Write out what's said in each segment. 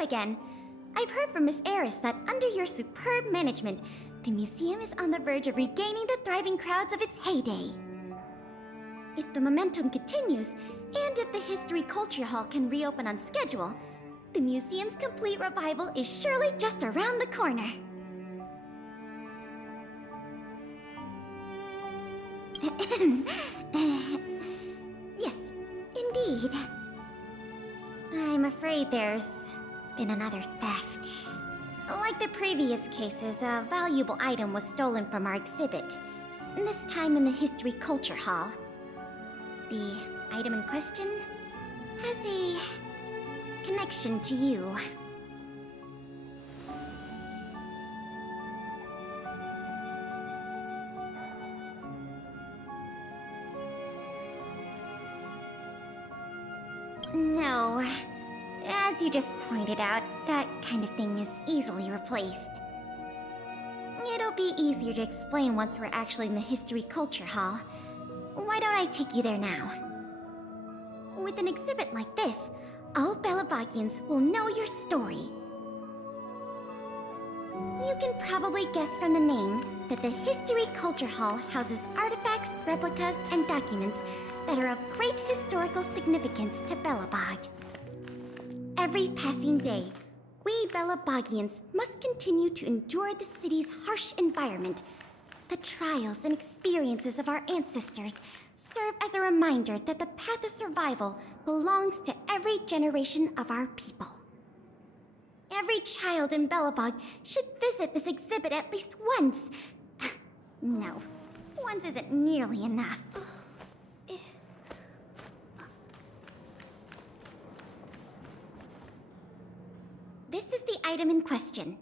again. I've heard from Miss Eris that under your superb management, the museum is on the verge of regaining the thriving crowds of its heyday. If the momentum continues, and if the History Culture Hall can reopen on schedule, the museum's complete revival is surely just around the corner. Yes, indeed. I'm afraid there's been another theft. Like the previous cases, a valuable item was stolen from our exhibit, this time in the History Culture Hall. The item in question has a connection to you. No. As you just pointed out, that kind of thing is easily replaced. It'll be easier to explain once we're actually in the History Culture Hall. Why don't I take you there now? With an exhibit like this, all Belabagians will know your story. You can probably guess from the name that the History Culture Hall houses artifacts, replicas, and documents that are of great historical significance to Belobog. Every passing day, we Belabagians must continue to endure the city's harsh environment. The trials and experiences of our ancestors serve as a reminder that the path of survival belongs to every generation of our people. Every child in Belobog should visit this exhibit at least once. No, once isn't nearly enough. This is the item in question.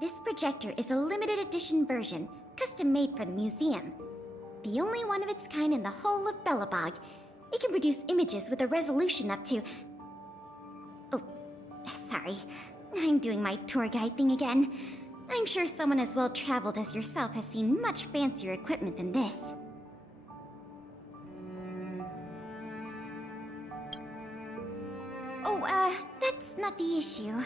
This projector is a limited edition version, custom made for the museum. The only one of its kind in the whole of Belobog. It can produce images with a resolution up to... Oh, sorry. I'm doing my tour guide thing again. I'm sure someone as well traveled as yourself has seen much fancier equipment than this. Oh, that's not the issue.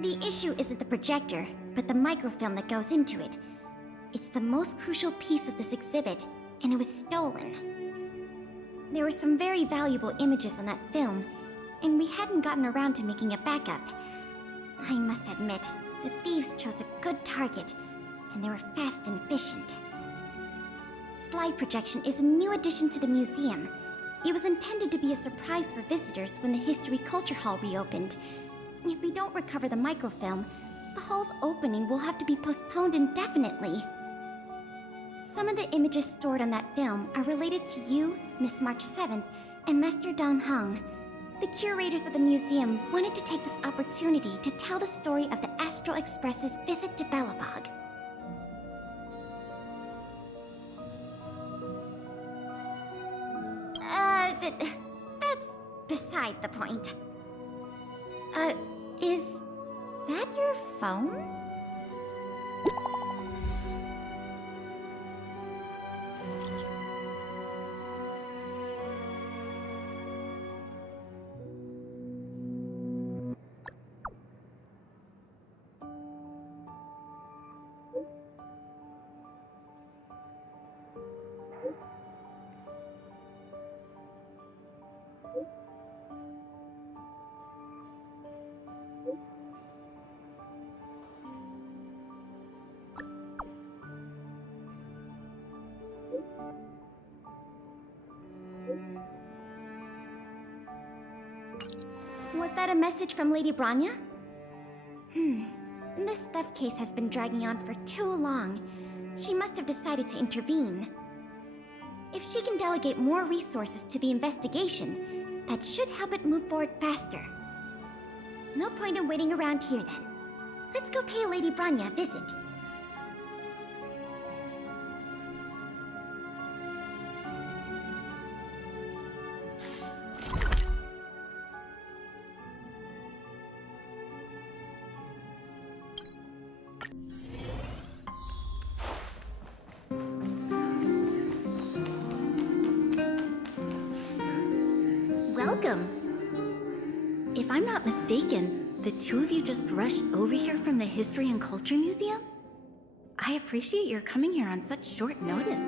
The issue isn't the projector, but the microfilm that goes into it. It's the most crucial piece of this exhibit, and it was stolen. There were some very valuable images on that film, and we hadn't gotten around to making a backup. I must admit, the thieves chose a good target, and they were fast and efficient. Slide projection is a new addition to the museum. It was intended to be a surprise for visitors when the History Culture Hall reopened. If we don't recover the microfilm, the hall's opening will have to be postponed indefinitely. Some of the images stored on that film are related to you, Miss March 7th, and Master Dan Hong. The curators of the museum wanted to take this opportunity to tell the story of the Astral Express's visit to Belobog. That's beside the point. Is that your phone? Was that a message from Lady Bronya? This theft case has been dragging on for too long. She must have decided to intervene. If she can delegate more resources to the investigation, that should help it move forward faster. No point in waiting around here then. Let's go pay Lady Bronya a visit. Welcome. If I'm not mistaken, the two of you just rushed over here from the History and Culture Museum? I appreciate your coming here on such short notice.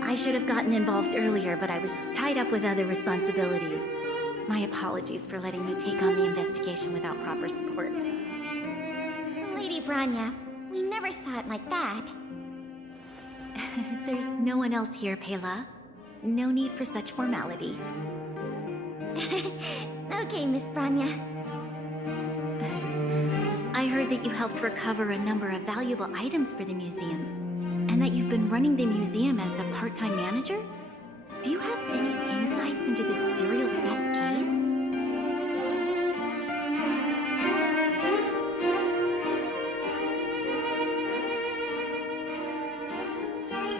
I should have gotten involved earlier, but I was tied up with other responsibilities. My apologies for letting you take on the investigation without proper support. Lady Branya, we never saw it like that. There's no one else here, Pela. No need for such formality. Okay, Miss Branya. I heard that you helped recover a number of valuable items for the museum, and that you've been running the museum as a part-time manager? Do you have any insights into this serial theft case?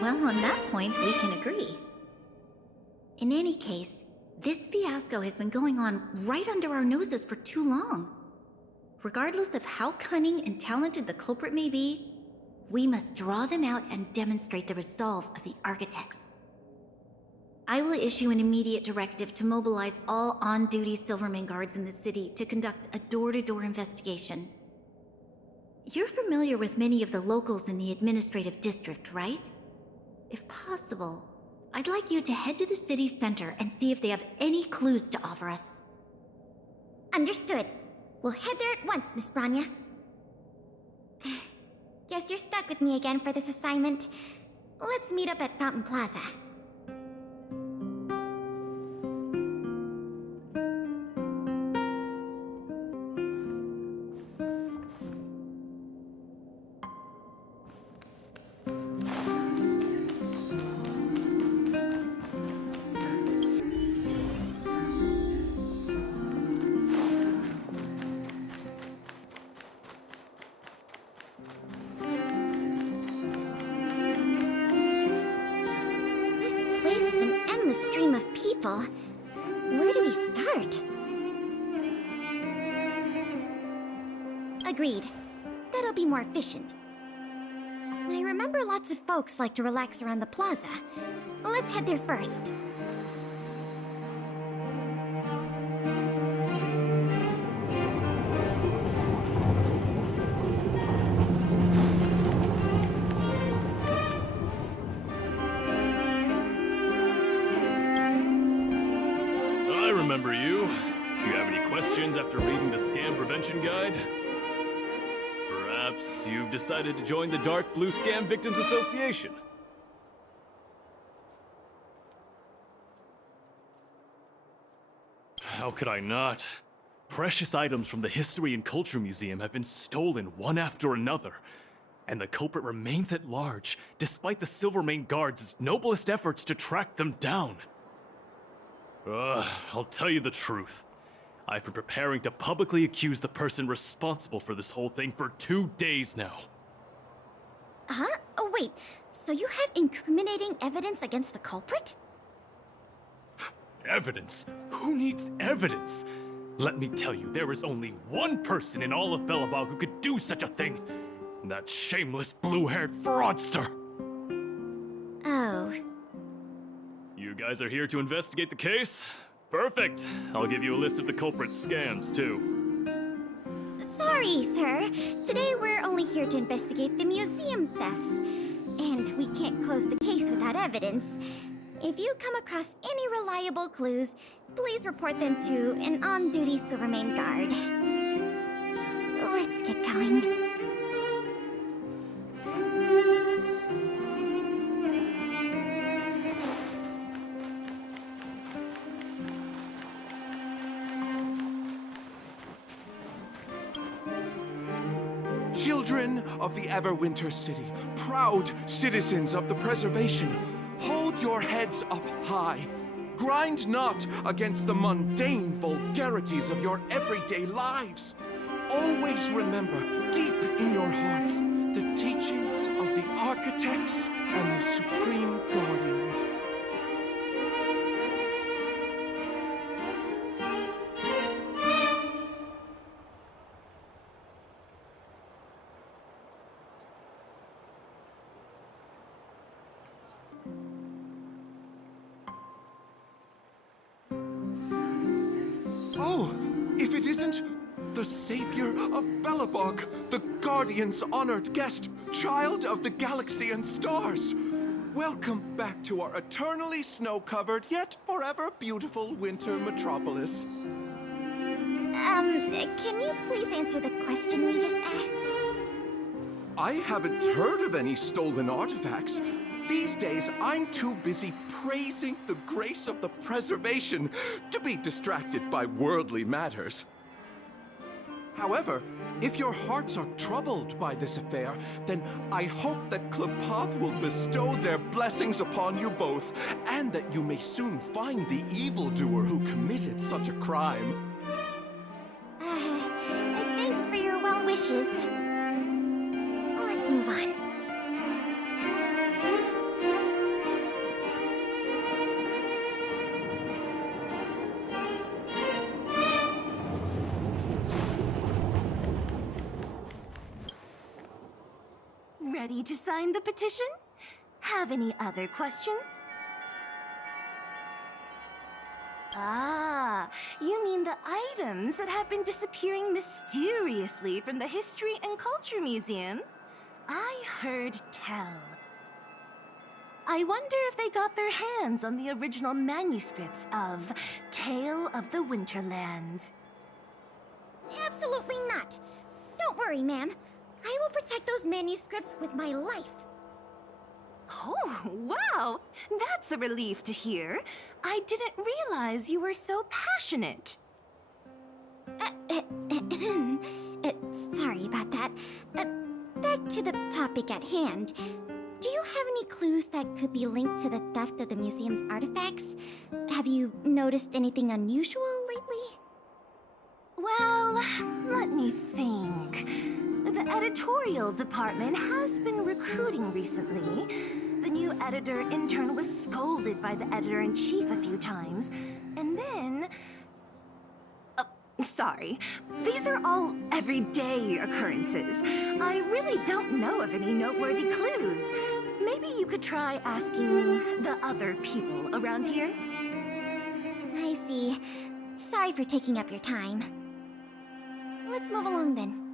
Well, on that point, we can agree. In any case, this fiasco has been going on right under our noses for too long. Regardless of how cunning and talented the culprit may be, we must draw them out and demonstrate the resolve of the architects. I will issue an immediate directive to mobilize all on-duty Silvermane guards in the city to conduct a door-to-door investigation. You're familiar with many of the locals in the administrative district, right? If possible, I'd like you to head to the city center and see if they have any clues to offer us. Understood. We'll head there at once, Miss Branya. Guess you're stuck with me again for this assignment. Let's meet up at Fountain Plaza. Stream of people. Where do we start? Agreed. That'll be more efficient. I remember lots of folks like to relax around the plaza. Let's head there first. Remember you? Do you have any questions after reading the Scam Prevention Guide? Perhaps you've decided to join the Dark Blue Scam Victims Association? How could I not? Precious items from the History and Culture Museum have been stolen one after another, and the culprit remains at large, despite the Silvermane Guards' noblest efforts to track them down. I'll tell you the truth. I've been preparing to publicly accuse the person responsible for this whole thing for 2 days now. Huh? Oh wait, so you have incriminating evidence against the culprit? Evidence? Who needs evidence? Let me tell you, there is only one person in all of Belobog who could do such a thing. That shameless blue-haired fraudster! Oh. You guys are here to investigate the case? Perfect! I'll give you a list of the culprit's scams, too. Sorry, sir. Today we're only here to investigate the museum thefts. And we can't close the case without evidence. If you come across any reliable clues, please report them to an on-duty Silvermane guard. Let's get going. Children of the Everwinter city, proud citizens of the preservation, hold your heads up high. Grind not against the mundane vulgarities of your everyday lives. Always remember, deep in your hearts, the teachings of the architects and the Supreme Guardian. Oh, if it isn't the savior of Belobog, the Guardian's honored guest, child of the galaxy and stars. Welcome back to our eternally snow-covered, yet forever beautiful winter metropolis. Can you please answer the question we just asked? I haven't heard of any stolen artifacts. These days, I'm too busy praising the grace of the preservation to be distracted by worldly matters. However, if your hearts are troubled by this affair, then I hope that Klapoth will bestow their blessings upon you both, and that you may soon find the evildoer who committed such a crime. Thanks for your well wishes. Let's move on. Ready to sign the petition? Have any other questions? Ah, you mean the items that have been disappearing mysteriously from the History and Culture Museum? I heard tell. I wonder if they got their hands on the original manuscripts of Tale of the Winterlands. Absolutely not. Don't worry, ma'am. I will protect those manuscripts with my life. Oh, wow! That's a relief to hear. I didn't realize you were so passionate. Sorry about that. Back to the topic at hand. Do you have any clues that could be linked to the theft of the museum's artifacts? Have you noticed anything unusual lately? Well, let me think. The editorial department has been recruiting recently. The new editor-intern was scolded by the editor-in-chief a few times. And then... sorry. These are all everyday occurrences. I really don't know of any noteworthy clues. Maybe you could try asking the other people around here? I see. Sorry for taking up your time. Let's move along then.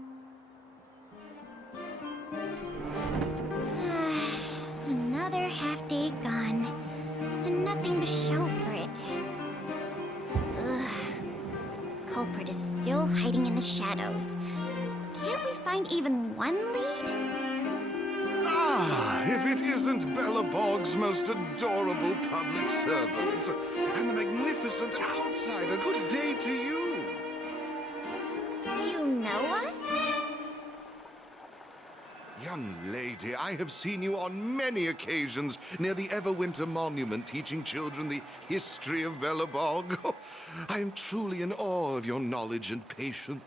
Another half-day gone, and nothing to show for it. Ugh. The culprit is still hiding in the shadows. Can't we find even one lead? Ah, if it isn't Belobog's most adorable public servant, and the magnificent outsider, good day to you. You know us? Young lady, I have seen you on many occasions near the Everwinter monument teaching children the history of Belobog. Oh, I am truly in awe of your knowledge and patience.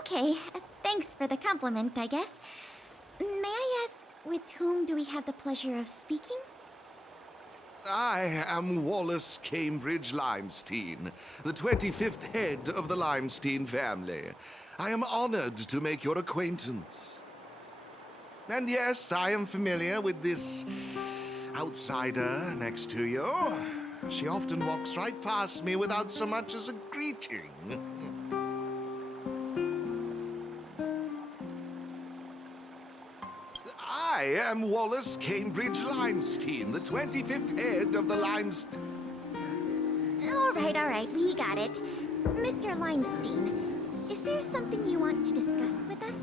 Okay, thanks for the compliment, I guess. May I ask, with whom do we have the pleasure of speaking? I am Wallace Cambridge Limestein, the 25th head of the Limestein family. I am honored to make your acquaintance. And yes, I am familiar with this outsider next to you. She often walks right past me without so much as a greeting. I am Wallace Cambridge Limestein, the 25th head of the Limestein... All right, we got it. Mr. Limestein, is there something you want to discuss with us?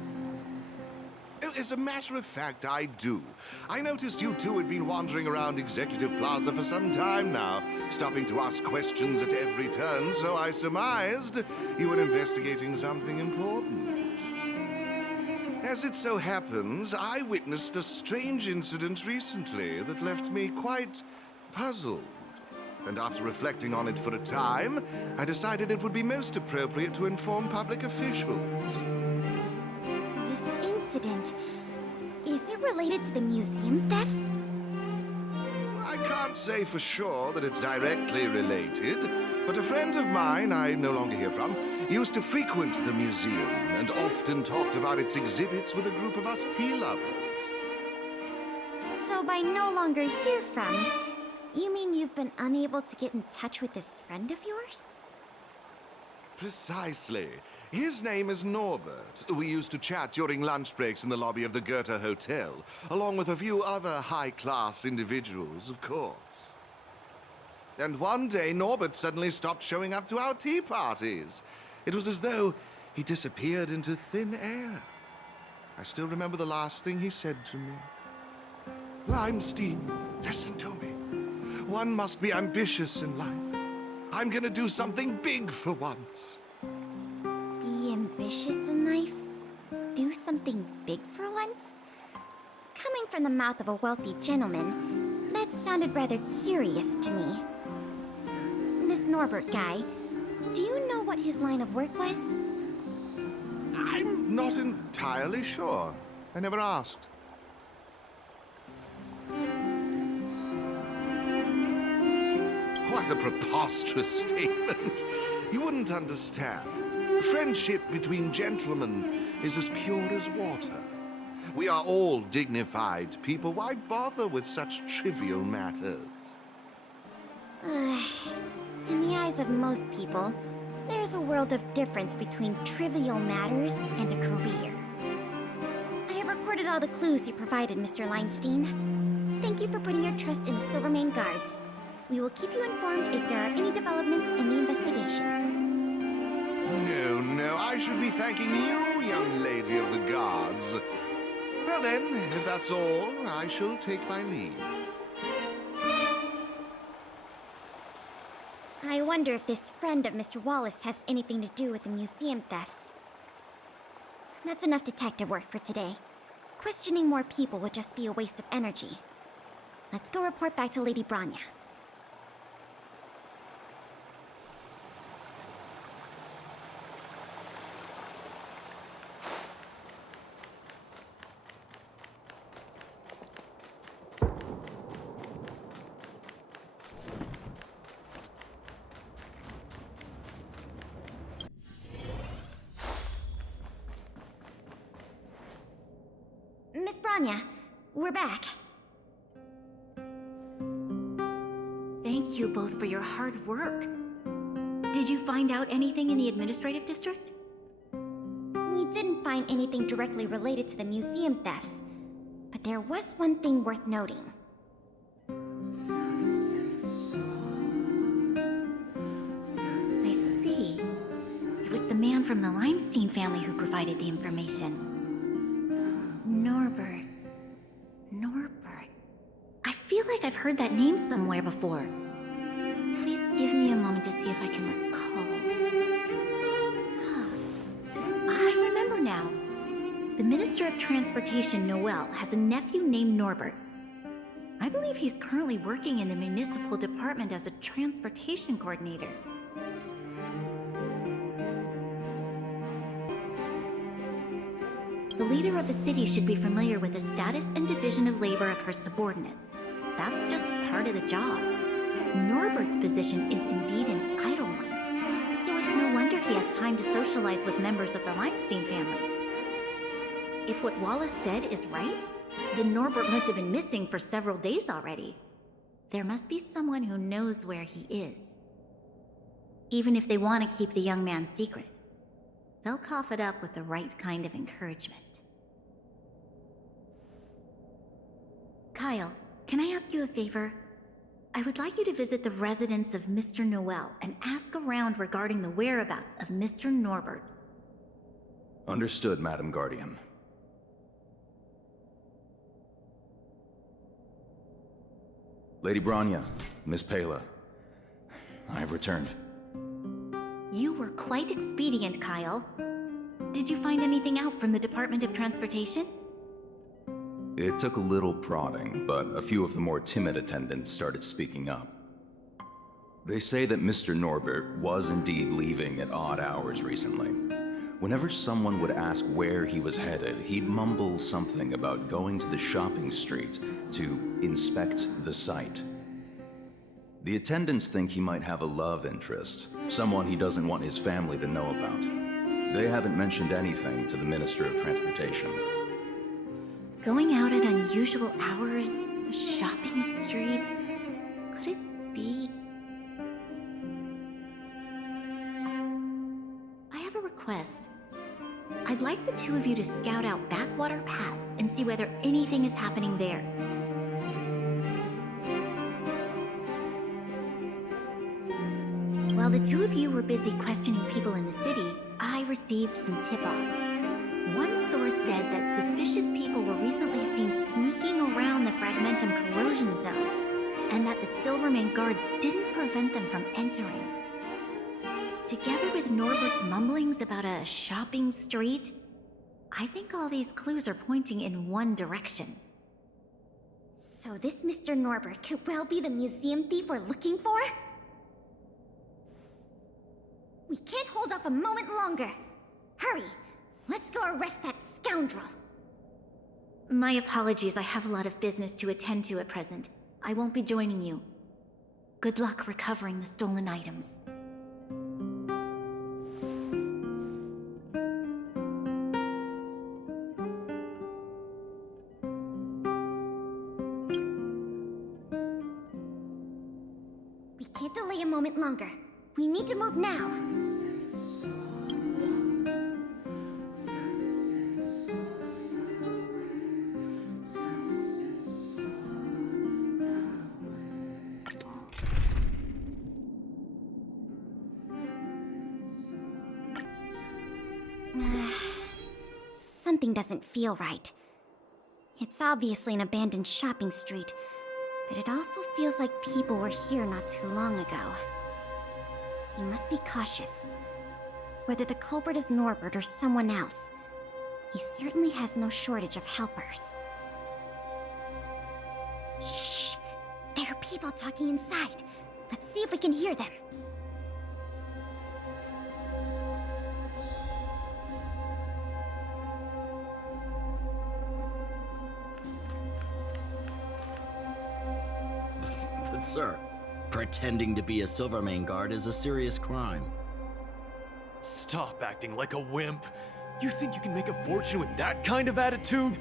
As a matter of fact, I do. I noticed you two had been wandering around Executive Plaza for some time now, stopping to ask questions at every turn, so I surmised you were investigating something important. As it so happens, I witnessed a strange incident recently that left me quite puzzled. And after reflecting on it for a time, I decided it would be most appropriate to inform public officials. This incident, is it related to the museum thefts? I can't say for sure that it's directly related, but a friend of mine I no longer hear from used to frequent the museum and often talked about its exhibits with a group of us tea lovers. So by no longer hear from, you mean you've been unable to get in touch with this friend of yours? Precisely. His name is Norbert. We used to chat during lunch breaks in the lobby of the Goethe Hotel, along with a few other high-class individuals, of course. And one day, Norbert suddenly stopped showing up to our tea parties. It was as though he disappeared into thin air. I still remember the last thing he said to me. Limestein, listen to me. One must be ambitious in life. I'm gonna do something big for once. Be ambitious in life? Do something big for once? Coming from the mouth of a wealthy gentleman, that sounded rather curious to me. This Norbert guy, do you know what his line of work was? I'm not entirely sure. I never asked. What a preposterous statement. You wouldn't understand. Friendship between gentlemen is as pure as water. We are all dignified people. Why bother with such trivial matters? In the eyes of most people, there's a world of difference between trivial matters and a career. I have recorded all the clues you provided, Mr. Limestein. Thank you for putting your trust in the Silvermane Guards. We will keep you informed if there are any developments in the investigation. No, I should be thanking you, young lady of the guards. Well then, if that's all, I shall take my leave. I wonder if this friend of Mr. Wallace has anything to do with the museum thefts. That's enough detective work for today. Questioning more people would just be a waste of energy. Let's go report back to Lady Branya. Miss Branya, we're back. Thank you both for your hard work. Did you find out anything in the administrative district? We didn't find anything directly related to the museum thefts, but there was one thing worth noting. I see. It was the man from the Limestein family who provided the information. Norbert. I feel like I've heard that name somewhere before. Please give me a moment to see if I can recall. I remember now. The Minister of Transportation, Noel, has a nephew named Norbert. I believe he's currently working in the municipal department as a transportation coordinator. The leader of a city should be familiar with the status and division of labor of her subordinates. That's just part of the job. Norbert's position is indeed an idle one, so it's no wonder he has time to socialize with members of the Limestein family. If what Wallace said is right, then Norbert must have been missing for several days already. There must be someone who knows where he is. Even if they want to keep the young man secret, they'll cough it up with the right kind of encouragement. Kyle, can I ask you a favor? I would like you to visit the residence of Mr. Noel and ask around regarding the whereabouts of Mr. Norbert. Understood, Madam Guardian. Lady Branya, Miss Pela, I have returned. You were quite expedient, Kyle. Did you find anything out from the Department of Transportation? It took a little prodding, but a few of the more timid attendants started speaking up. They say that Mr. Norbert was indeed leaving at odd hours recently. Whenever someone would ask where he was headed, he'd mumble something about going to the shopping street to inspect the site. The attendants think he might have a love interest, someone he doesn't want his family to know about. They haven't mentioned anything to the Minister of Transportation. Going out at unusual hours, the shopping street, could it be? request. I'd like the two of you to scout out Backwater Pass and see whether anything is happening there. While the two of you were busy questioning people in the city, I received some tip-offs. One source said that suspicious people were recently seen sneaking around the Fragmentum corrosion zone, and that the Silvermane guards didn't prevent them from entering. Together with Norbert's mumblings about a shopping street, I think all these clues are pointing in one direction. So this Mr. Norbert could well be the museum thief we're looking for? We can't hold off a moment longer. Hurry! Let's go arrest that scoundrel! My apologies, I have a lot of business to attend to at present. I won't be joining you. Good luck recovering the stolen items. We can't delay a moment longer. We need to move now. Something doesn't feel right. It's obviously an abandoned shopping street, but it also feels like people were here not too long ago. We must be cautious. Whether the culprit is Norbert or someone else, he certainly has no shortage of helpers. Shh! There are people talking inside. Let's see if we can hear them. But sir, pretending to be a Silvermane guard is a serious crime. Stop acting like a wimp. You think you can make a fortune with that kind of attitude?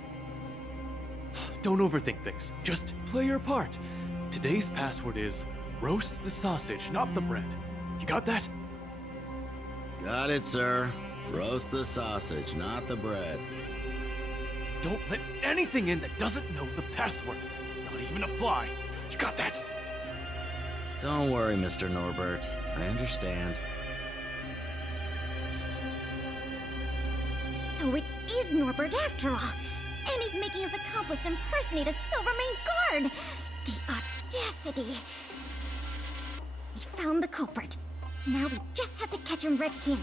Don't overthink things. Just play your part. Today's password is roast the sausage, not the bread. You got that? Got it, sir. Roast the sausage, not the bread. Don't let anything in that doesn't know the password. Not even a fly. You got that? Don't worry, Mr. Norbert. I understand. So it is Norbert after all. And he's making his accomplice impersonate a Silvermane guard. The audacity. We found the culprit. Now we just have to catch him red-handed.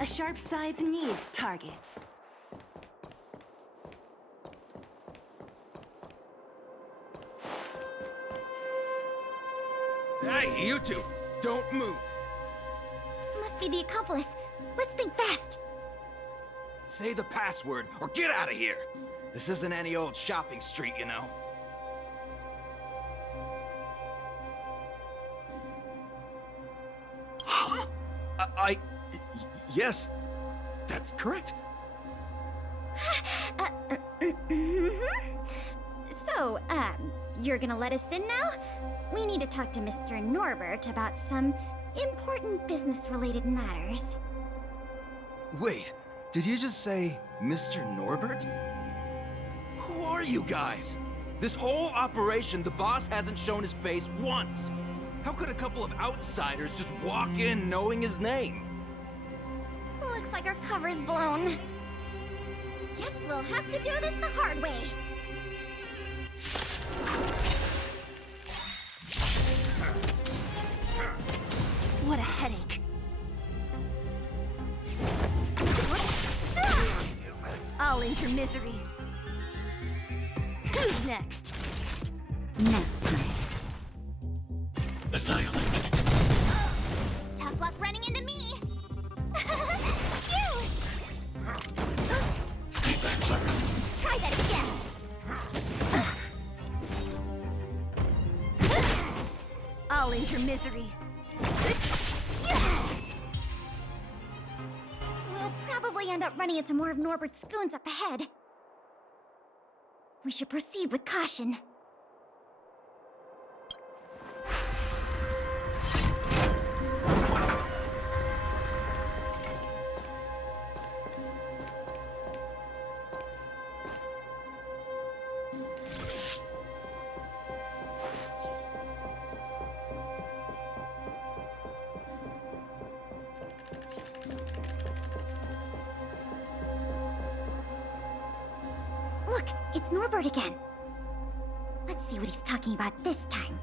A sharp scythe needs targets. Hey, you two! Don't move! Must be the accomplice. Let's think fast. Say the password, or get out of here! This isn't any old shopping street, you know. Yes, that's correct. So, you're gonna let us in now? We need to talk to Mr. Norbert about some important business-related matters. Wait, did you just say Mr. Norbert? Who are you guys? This whole operation, the boss hasn't shown his face once. How could a couple of outsiders just walk in knowing his name? Looks like our cover's blown. Guess we'll have to do this the hard way. What a headache. I'll end your misery. Who's next? Now. Tough luck running into me. end your misery. We'll probably end up running into more of Norbert's goons up ahead. We should proceed with caution. Look, it's Norbert again. Let's see what he's talking about this time.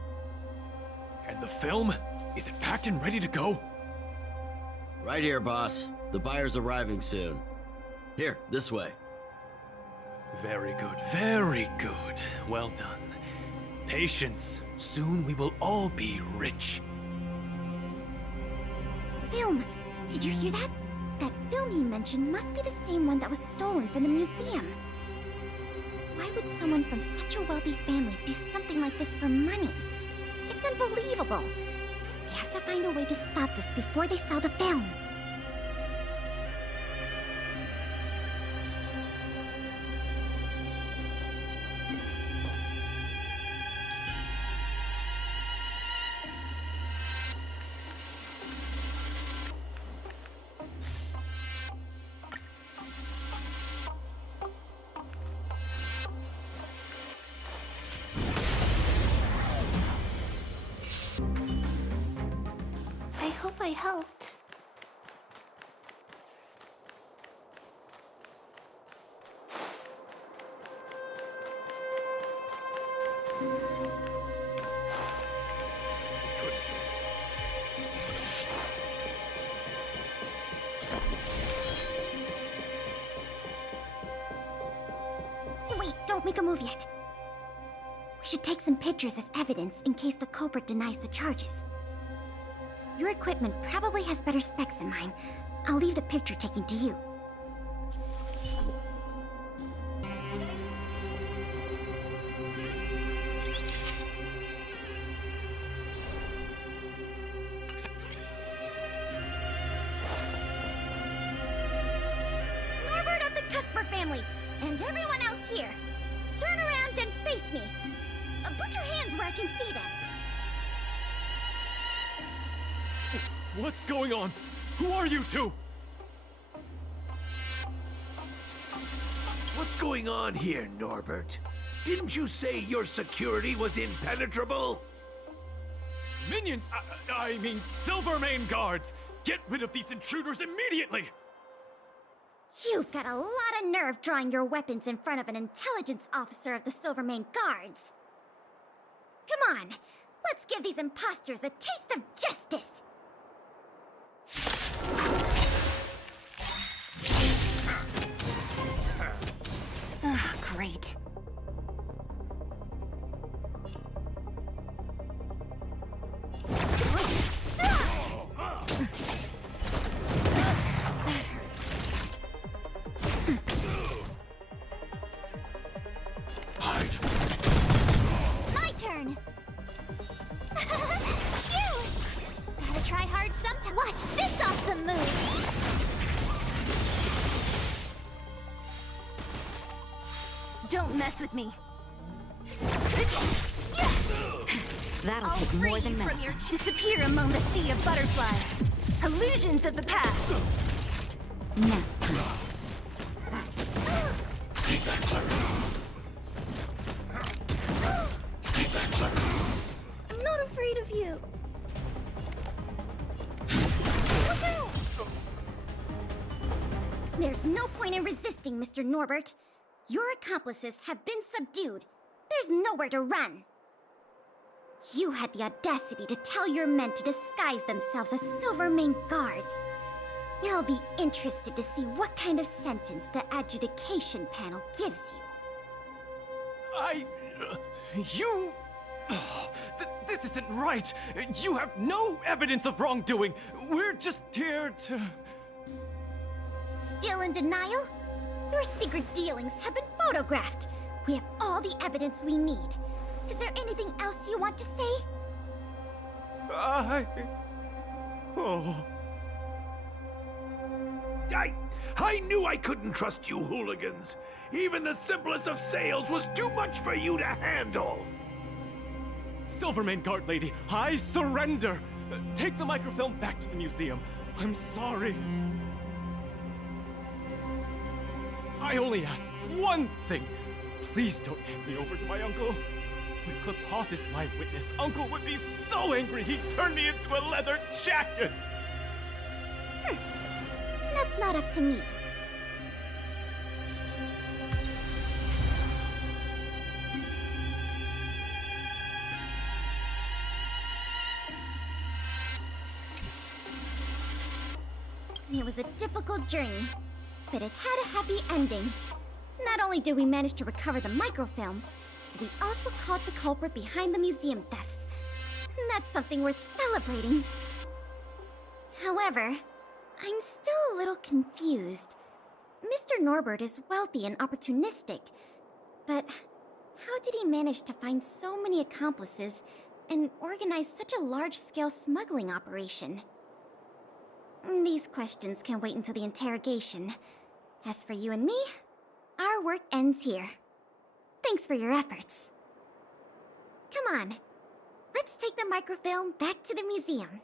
And the film? Is it packed and ready to go? Right here, boss. The buyer's arriving soon. Here, this way. Very good, very good. Well done. Patience. Soon we will all be rich. Film! Did you hear that? That film he mentioned must be the same one that was stolen from the museum. Why would someone from such a wealthy family do something like this for money? It's unbelievable! We have to find a way to stop this before they sell the film. I hope I helped. Wait, don't make a move yet. We should take some pictures as evidence in case the culprit denies the charges. Your equipment probably has better specs than mine. I'll leave the picture taking to you. Norbert of the Cusper family, and everyone else here, turn around and face me. Put your hands where I can see them. What's going on? Who are you two? What's going on here, Norbert? Didn't you say your security was impenetrable? Minions! I mean, Silvermane guards! Get rid of these intruders immediately! You've got a lot of nerve drawing your weapons in front of an intelligence officer of the Silvermane Guards. Come on, let's give these imposters a taste of justice! Ugh, great. My turn! Phew! Gotta try hard sometime. Watch this awesome move! Don't mess with me. That'll I'll take free more you than from your minutes. disappear among the sea of butterflies. Illusions of the past. Now, Stay back, Clara. Stay back, Clara. I'm not afraid of you. There's no point in resisting, Mr. Norbert. Your accomplices have been subdued. There's nowhere to run. You had the audacity to tell your men to disguise themselves as Silvermane guards. I'll be interested to see what kind of sentence the adjudication panel gives you. You... this isn't right! You have no evidence of wrongdoing! We're just here to... Still in denial? Your secret dealings have been photographed. We have all the evidence we need. Is there anything else you want to say? Oh. I knew I couldn't trust you hooligans. Even the simplest of sales was too much for you to handle. Silvermane Guard Lady, I surrender! Take the microfilm back to the museum. I'm sorry. I only ask one thing. Please don't hand me over to my uncle. With Clip-Hop as my witness, Uncle would be so angry he'd turn me into a leather jacket! That's not up to me. It was a difficult journey, but it had a happy ending. Not only did we manage to recover the microfilm, we also caught the culprit behind the museum thefts. That's something worth celebrating. However, I'm still a little confused. Mr. Norbert is wealthy and opportunistic, but how did he manage to find so many accomplices and organize such a large-scale smuggling operation? These questions can wait until the interrogation. As for you and me, our work ends here. Thanks for your efforts. Come on, let's take the microfilm back to the museum.